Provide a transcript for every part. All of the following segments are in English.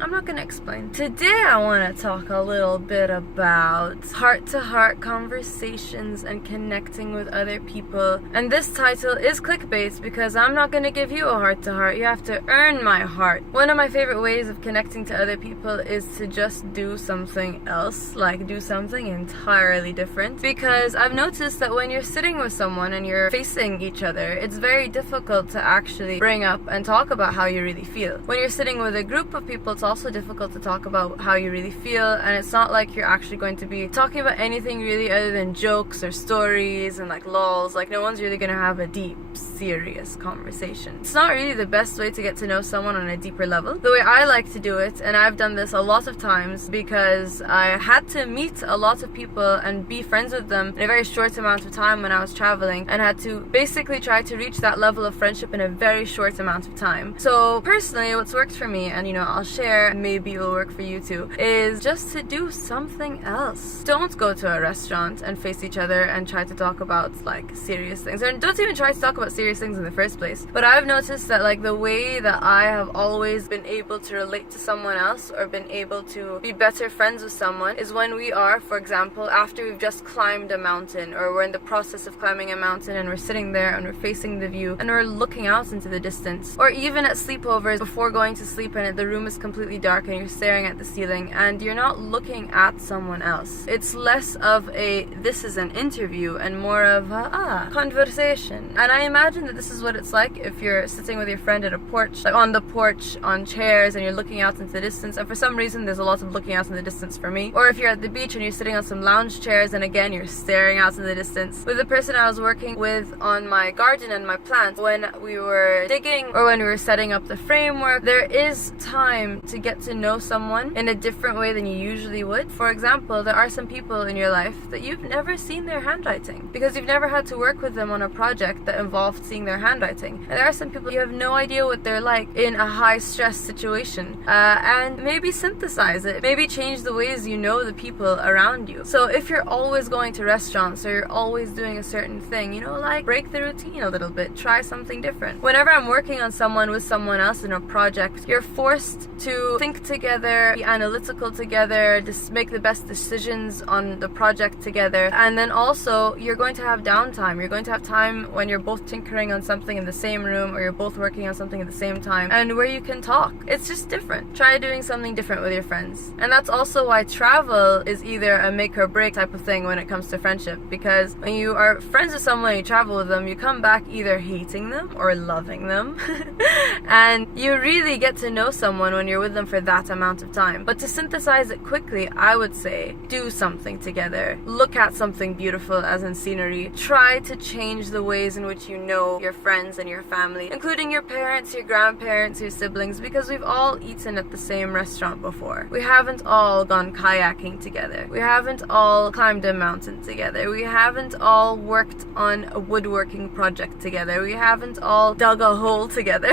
I'm not gonna explain. Today I want to talk a little bit about heart-to-heart conversations and connecting with other people. And this title is clickbait because I'm not gonna give you a heart-to-heart. You have to earn my heart. One of my favorite ways of connecting to other people is to just do something else, like do something entirely different. Because I've noticed that when you're sitting with someone and you're facing each other, it's very difficult to actually bring up and talk about how you really feel. When you're sitting with a group of people, it's also difficult to talk about how you really feel, and it's not like you're actually going to be talking about anything really other than jokes or stories and like lols. Like no one's really gonna have a deep, serious conversation. It's not really the best way to get to know someone on a deeper level. The way I like to do it, and I've done this a lot of times because I had to meet a lot of people and be friends with them in a very short amount of time when I was traveling, and had to basically try to reach that level of friendship in a very short amount of time. So personally, what's worked for me, and I'll share, and maybe it'll work for you too, is just to do something else. Don't go to a restaurant and face each other and try to talk about like serious things, or don't even try to talk about serious things in the first place. But I've noticed that like the way that I have always been able to relate to someone else or been able to be better friends with someone is when we are, for example, after we've just climbed a mountain, or we're in the process of climbing a mountain and we're sitting there and we're facing the view and we're looking out into the distance, or even at sleepovers before going to sleep and the room is completely dark and you're staring at the ceiling and you're not looking at someone else. It's less of a this is an interview and more of a conversation. And I imagine that this is what it's like if you're sitting with your friend at a porch, like on the porch on chairs, and you're looking out into the distance, and for some reason there's a lot of looking out in the distance for me. Or if you're at the beach and you're sitting on some lounge chairs and again you're staring out in the distance. With the person I was working with on my garden and my plants, when we were digging or when we were setting up the framework, there is time to get to know someone in a different way than you usually would. For example, there are some people in your life that you've never seen their handwriting because you've never had to work with them on a project that involved seeing their handwriting. And there are some people you have no idea what they're like in a high stress situation, and maybe synthesize it, maybe change the ways you know the people around you. So if you're always going to restaurants or you're always doing a certain thing, like break the routine a little bit, try something different. Whenever I'm working on someone with someone else in a project, you're forced to think together, be analytical together, just make the best decisions on the project together. And then also you're going to have downtime. You're going to have time when you're both tinkering on something in the same room, or you're both working on something at the same time, and where you can talk. It's just different. Try doing something different with your friends. And that's also why travel is either a make or break type of thing when it comes to friendship, because when you are friends with someone and you travel with them, you come back either hating them or loving them. And you really get to know someone when you're with them for that amount of time. But to synthesize it quickly, I would say do something together. Look at something beautiful, as in scenery. Try to change the ways in which you know your friends and your family, including your parents, your grandparents, your siblings, because we've all eaten at the same restaurant before. We haven't all gone kayaking together. We haven't all climbed a mountain together. We haven't all worked on a woodworking project together. We haven't all dug a hole together.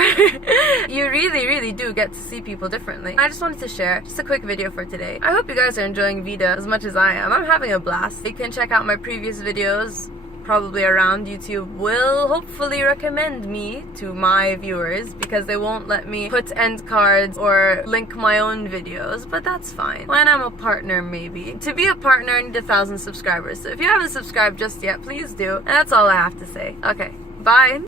You really do get to see people differently. I just wanted to share just a quick video for today. I hope you guys are enjoying VEDA as much as I am. I'm having a blast. You can check out my previous videos probably around. YouTube will hopefully recommend me to my viewers because they won't let me put end cards or link my own videos, but that's fine. When I'm a partner, maybe. To be a partner, I need 1,000 subscribers. So if you haven't subscribed just yet, please do. And that's all I have to say. Okay, bye.